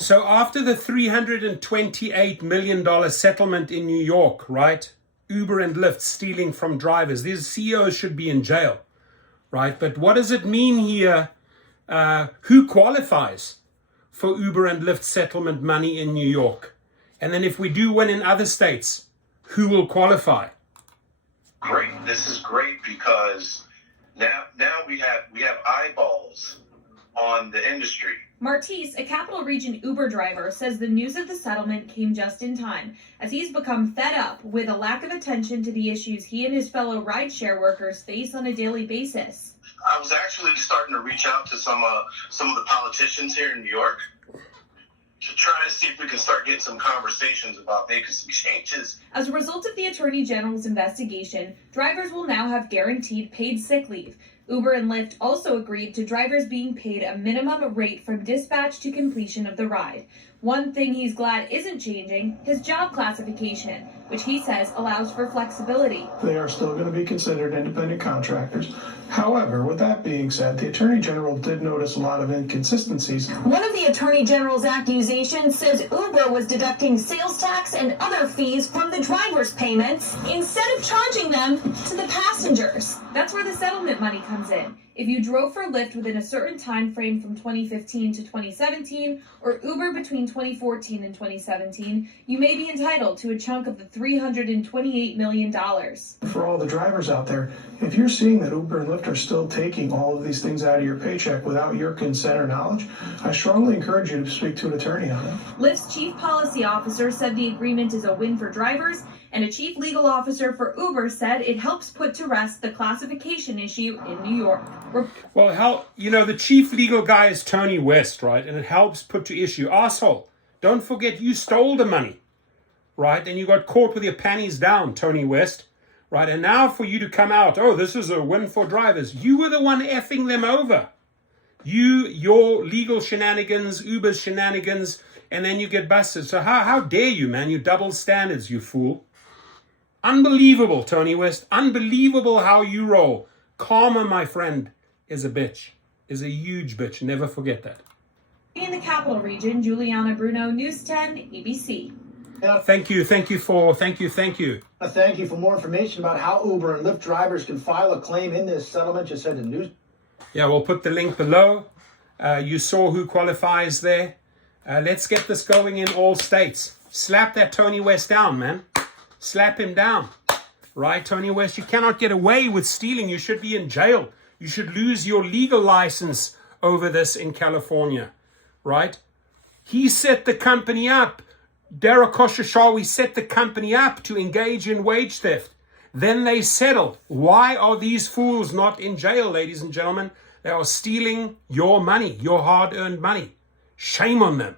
So after the $328 million settlement in New York, right? Uber and Lyft stealing from drivers. These CEOs should be in jail, right? But what does it mean here? Who qualifies for Uber and Lyft settlement money in New York? And then if we do win in other states, who will qualify? Great. This is great because now we have eyeballs on the industry. Martise, a Capital Region Uber driver, says the news of the settlement came just in time, as he's become fed up with a lack of attention to the issues he and his fellow rideshare workers face on a daily basis. I was actually starting to reach out to some of the politicians here in New York to try to see if we can start getting some conversations about making some changes. As a result of the Attorney General's investigation, drivers will now have guaranteed paid sick leave. Uber and Lyft also agreed to drivers being paid a minimum rate from dispatch to completion of the ride. One thing he's glad isn't changing, his job classification, which he says allows for flexibility. They are still going to be considered independent contractors. However, with that being said, the Attorney General did notice a lot of inconsistencies. One of the Attorney General's accusations says Uber was deducting sales tax and other fees from the driver's payments instead of charging them to the passengers. That's where the settlement money comes in. If you drove for Lyft within a certain time frame from 2015 to 2017, or Uber between 2014 and 2017, you may be entitled to a chunk of the $328 million. For all the drivers out there, if you're seeing that Uber and Lyft are still taking all of these things out of your paycheck without your consent or knowledge, I strongly encourage you to speak to an attorney on it. Lyft's chief policy officer said the agreement is a win for drivers, and a chief legal officer for Uber said it helps put to rest the classification issue in New York. Well, the chief legal guy is Tony West, right? And it helps put to issue. Asshole, don't forget you stole the money, right? And you got caught with your panties down, Tony West, right? And now for you to come out, oh, this is a win for drivers. You were the one effing them over. Your legal shenanigans, Uber's shenanigans, and then you get busted. So how dare you, man? You double standards, you fool. Unbelievable, Tony West. Unbelievable how you roll. Karma, my friend, is a bitch. Is a huge bitch. Never forget that. In the Capital Region, Juliana Bruno, News 10, ABC. Thank you. Thank you for more information about how Uber and Lyft drivers can file a claim in this settlement. Just said the news. Yeah, we'll put the link below. You saw who qualifies there. Let's get this going in all states. Slap that Tony West down, man. Slap him down. Right, Tony West? You cannot get away with stealing. You should be in jail. You should lose your legal license over this in California. Right? He set the company up. Derek Khosrowshahi set the company up to engage in wage theft. Then they settled. Why are these fools not in jail, ladies and gentlemen? They are stealing your money, your hard-earned money. Shame on them.